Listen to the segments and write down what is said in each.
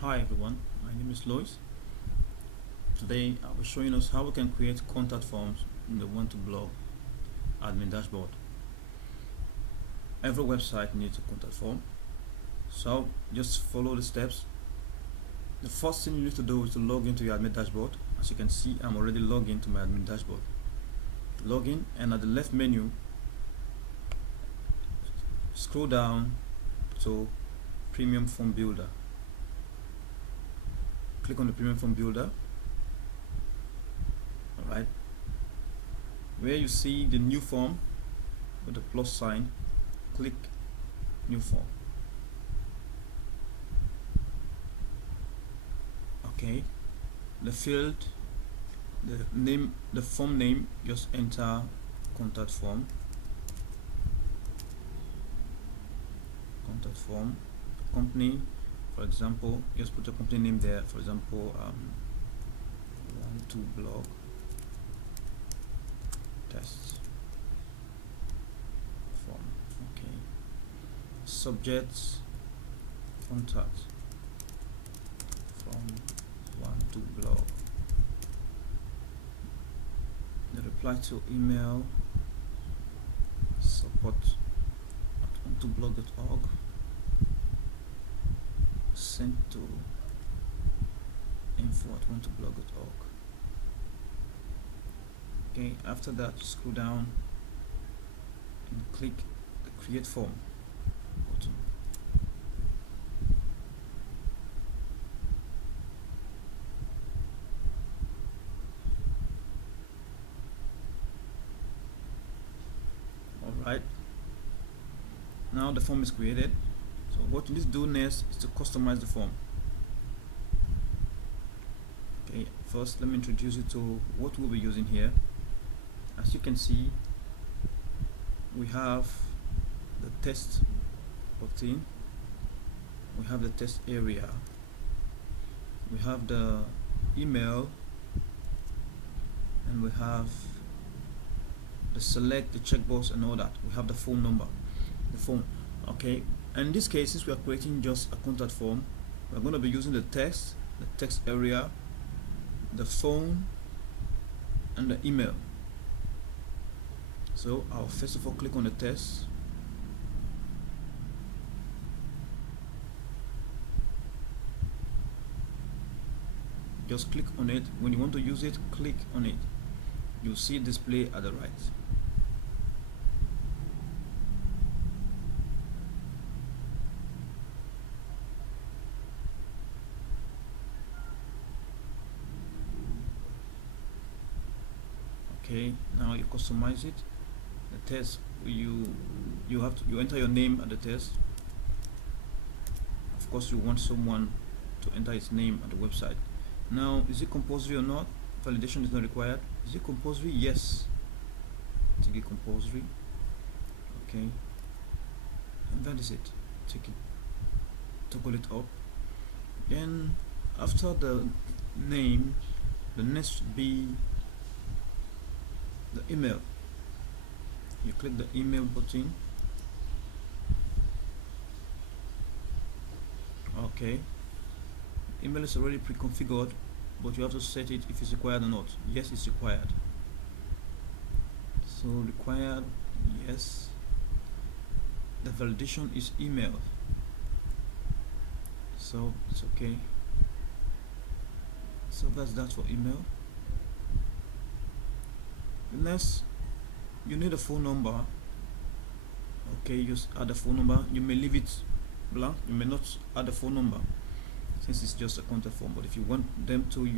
Hi everyone, my name is Lois. Today I'll be showing us how we can create contact forms in the 12Blog admin dashboard. Every website needs a contact form, so just follow the steps. The first thing you need to do is to log into your admin dashboard. As you can see, I'm already logged into my admin dashboard. Log in, and at the left menu, scroll down to Premium Form Builder. Click on the Premium Form Builder. Alright, where you see the new form with the plus sign, click New Form. Okay, the field, the name, the form name, just enter contact form. Company, for example, just put a company name there. For example, 12Blog test form. Okay. Subjects, contact from 12Blog. The reply to email, support@12blog.org. Sent to info@12blog.org. Okay, after that, scroll down and click the Create Form button. Alright, now the form is created. So what you need to do next is to customize the form. Okay, first let me introduce you to what we'll be using here. As you can see, we have the test button, we have the test area, we have the email, and we have the select, the checkbox, and all that. We have the phone number, the phone. Okay, and in this case, since we are creating just a contact form, we're going to be using the text area, the phone, and the email. So I'll first of all click on the text. Just click on it. When you want to use it, click on it. You'll see it display at the right. Okay, now you customize it. The test, you enter your name at the test. Of course, you want someone to enter his name at the website. Now, is it compulsory or not? Validation is not required. Is it compulsory? Yes. Take it compulsory. Okay, and that is it. Take it, toggle it up. Then after the name, the next should be the email. You click the email button. Okay, email is already pre-configured, but you have to set it if it's required or not. Yes, it's required. So required, yes. The validation is email, so it's okay. So that's that for email. Next, you need a phone number. Okay, just add a phone number. You may leave it blank, you may not add a phone number since it's just a contact form, but if you want them to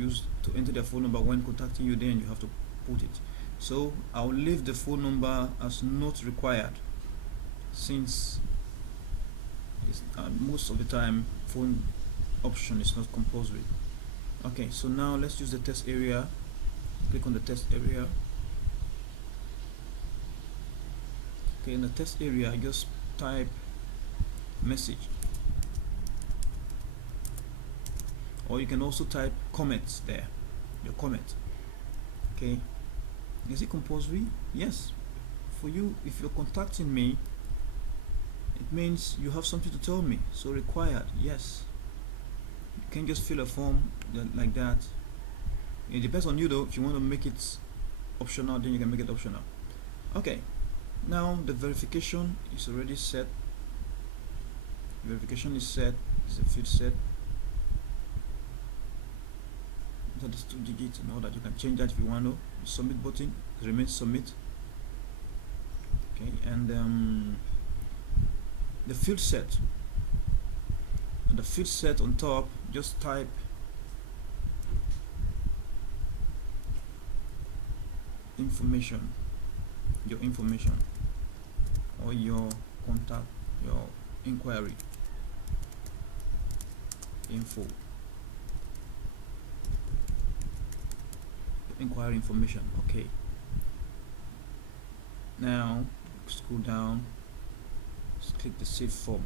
enter their phone number when contacting you, then you have to put it. So I'll leave the phone number as not required, since it's, most of the time phone option is not compulsory. Okay, so now let's use the test area. Click on the test area. Okay, in the test area, I just type message, or you can also type comments there, your comment. Okay, is it compulsory? Yes. For you, if you're contacting me, it means you have something to tell me. So required, yes. can't just fill a form like that. It depends on you though. If you want to make it optional, then you can make it optional. Okay, now the verification is already set. Verification is set. It's a field set. That is 2 digits and all that. You can change that if you want to. Submit button remains submit. Okay, and the field set. And the field set on top, just type information, your information, or your contact, your inquiry info, inquiry information. Okay, now scroll down, just click the save form.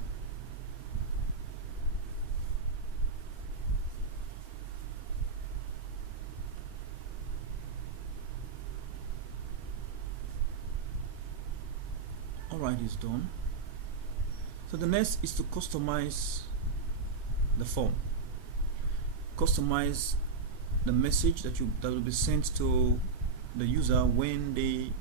Alright, it's done. So the next is to customize the form. Customize the message that will be sent to the user when they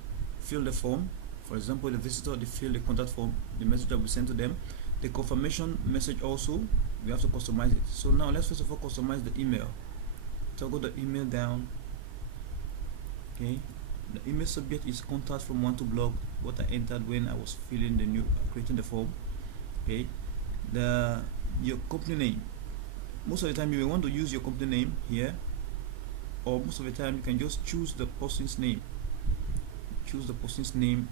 fill the form. For example, the visitor, they fill the contact form, the message that will be sent to them. The confirmation message also, we have to customize it. So now let's first of all customize the email. Toggle the email down. Okay, the email subject is contact from 12Blog, what I entered when I was creating the form. Okay, your company name. Most of the time you will want to use your company name here, or most of the time you can just choose the person's name. Choose the person's name,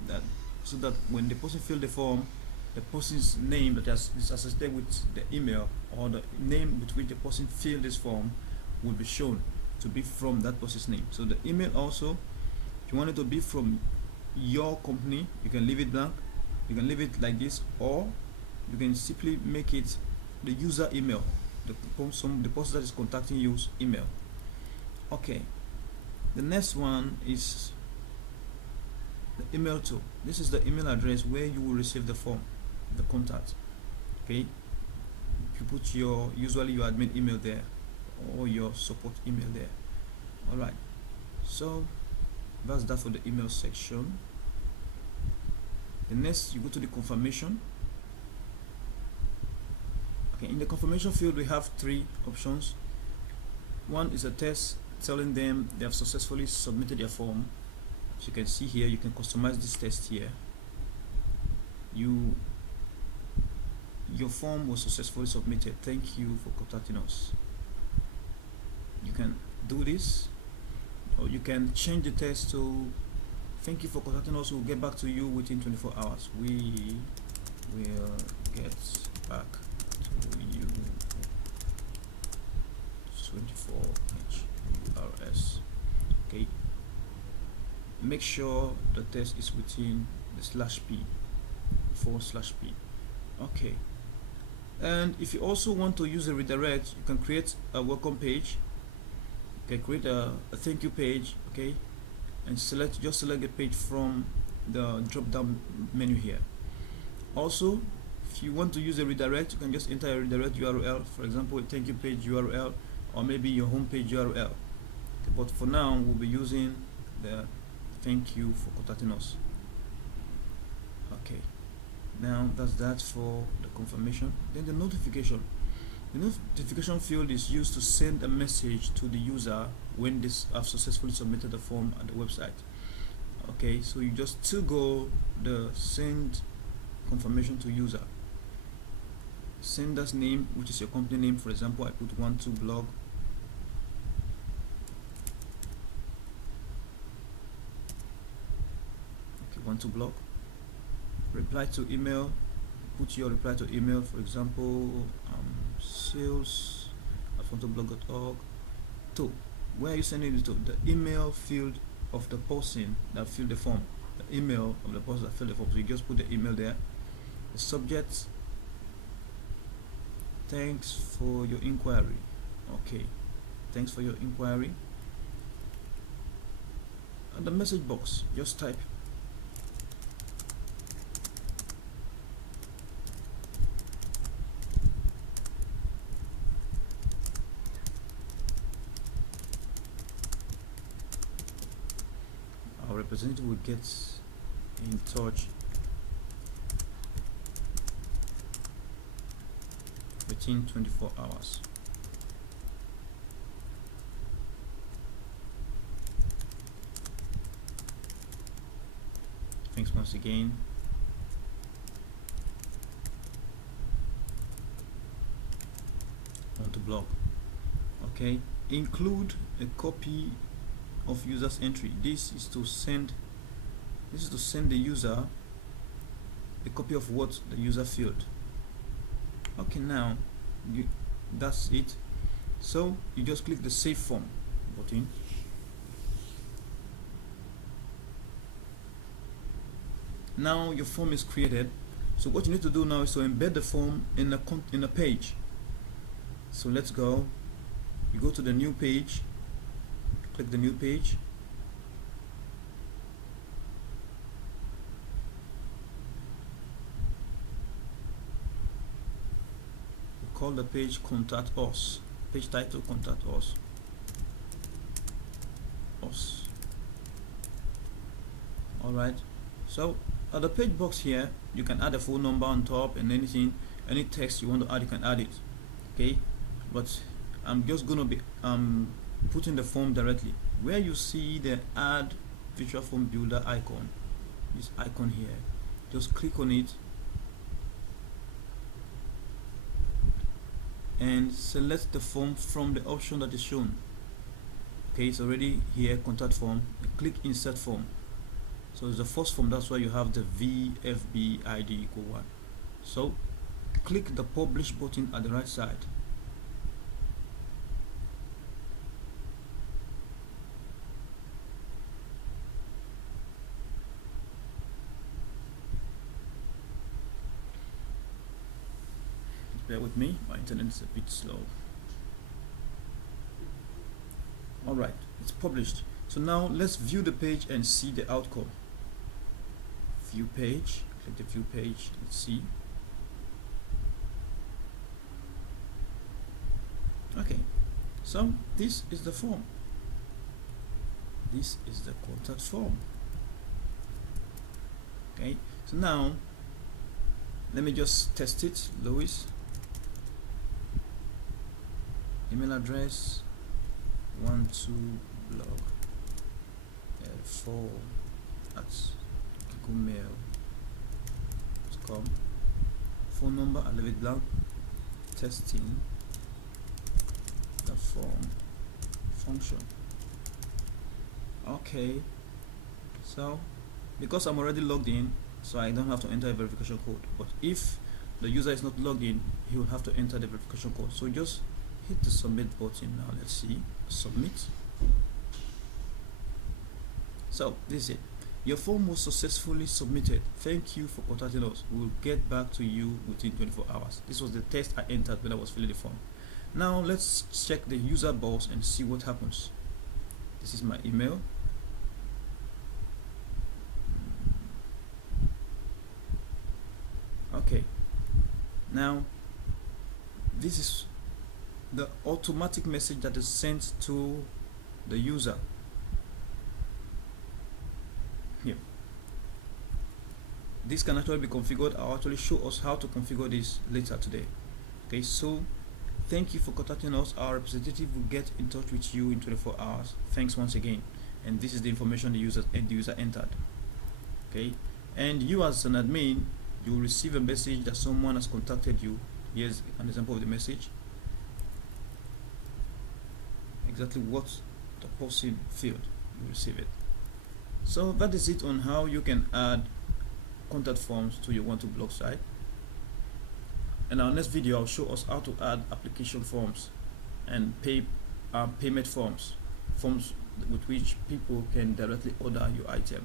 so that when the person fill the form, the person's name that is associated with the email, or the name with which the person filled this form, will be shown to be from that person's name. So the email also, if you want it to be from your company, you can leave it blank, you can leave it like this, or you can simply make it the user email, the person that is contacting you's email. Okay, the next one is the email to. This is the email address where you will receive the form, the contact. Okay, you put usually your admin email there, or your support email there. Alright, so that's that for the email section. The next, you go to the confirmation. Okay, in the confirmation field we have 3 options. One is a test telling them they have successfully submitted their form. As you can see here, you can customize this test here. Your form was successfully submitted. Thank you for contacting us. You can do this, or you can change the test to thank you for contacting us, we'll get back to you within 24 hours. We will get back to you 24 HURS. Okay, make sure the test is within the /p, /p. Okay, and if you also want to use a redirect, you can create a welcome page. You can create a thank you page. Okay, and select a page from the drop down menu here. Also, if you want to use a redirect, you can just enter a redirect URL, for example a thank you page URL, or maybe your home page URL. Okay, but for now we'll be using the thank you for contacting us. Okay, now that's that for the confirmation. Then the notification. The notification field is used to send a message to the user when they have successfully submitted the form at the website. Okay, so you just toggle the send confirmation to user. Sender's name, which is your company name, for example I put 12Blog. Okay, 12Blog. Reply to email, put your reply to email, for example sales@12blog.org. to where are you sending it to? The email field of the person that filled the form, the email of the person that filled the form. So you just put the email there. The subject, thanks for your inquiry. Okay, thanks for your inquiry. And the message box, just type our representative will get in touch within 24 hours. Thanks once again. On to blog. Okay, include a copy of user's entry. This is to send the user a copy of what the user filled. Okay, now that's it. So you just click the save form button. Now your form is created. So what you need to do now is to embed the form in a page. So let's go. You go to the new page, click the new page. We call the page Contact Us. Page title Contact Us. Alright. So at the page box here, you can add a phone number on top and anything, any text you want to add, you can add it. Okay, but I'm just gonna be putting the form directly where you see the add virtual form builder icon. This icon here, just click on it and select the form from the option that is shown. Okay, it's already here, contact form. Click insert form. So it's the first form, that's why you have the VFB ID = 1. So click the publish button at the right side. Bear with me, my internet is a bit slow. Alright, it's published. So now let's view the page and see the outcome. View page, click the view page, let's see. Okay, so this is the form. This is the contact form. Okay, so now let me just test it. Louis, email address 12blog@googlemail.com. Phone number, I leave it blank. Testing the form function. Okay, so because I'm already logged in, so I don't have to enter a verification code. But if the user is not logged in, he will have to enter the verification code. So just hit the submit button. Now let's see, submit. So this is it, your form was successfully submitted. Thank you for contacting us. We will get back to you within 24 hours. This was the test I entered when I was filling the form. Now let's check the user box and see what happens. This is my email. Okay, now this is the automatic message that is sent to the user here. This can actually be configured. I'll actually show us how to configure this later today. Okay, so thank you for contacting us. Our representative will get in touch with you in 24 hours. Thanks once again. And this is the information the user entered. Okay, and you as an admin, you will receive a message that someone has contacted you. Here's an example of the message. Exactly what the person filled, you receive it. So that is it on how you can add contact forms to your 12Blog site. In our next video, I'll show us how to add application forms and payment forms with which people can directly order your item.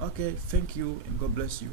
Okay, thank you and God bless you.